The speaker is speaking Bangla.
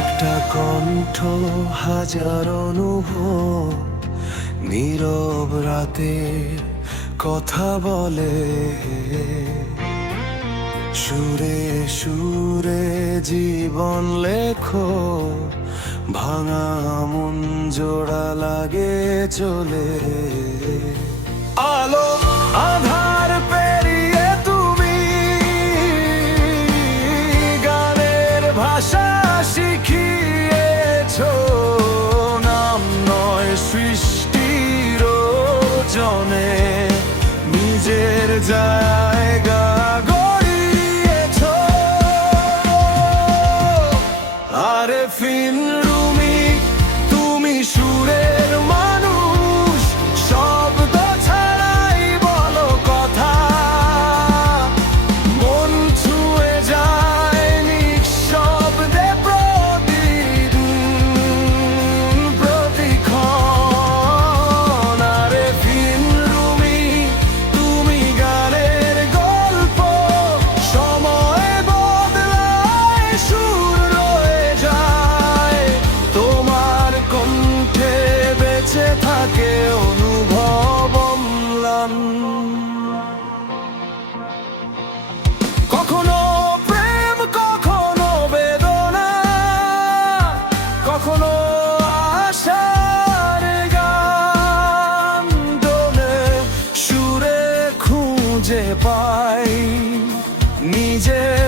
একটা কণ্ঠ, হাজার অনুভব, নীরব রাতে কথা বলে। সুরে সুরে জীবন লেখো, ভাঙা মন জোড়া লাগে চলে। আলো আধার পেরিয়ে তুমি গানের ভাষা শিখিয়েছো। নাম নয় সৃষ্টির জনে নিজের জায়গা গড়িয়েছো। আরেফিন রুমি, তুমি সুরের মানুষ, শব্দ ছাড়াই বলো কথা। মন ছুঁয়ে যায় নিঃশব্দে প্রতিক্ষণ। আরেফিন রুমি, তুমি গানের গল্প, সময় বদলায় সুর রয়ে যায়। তোমার কণ্ঠে বেঁচে থাকে অনুভব অম্লান। কখনো প্রেম, কখনো বেদনা, কখনো আশার গান। দোলে সুরে খুঁজে পাই নিজের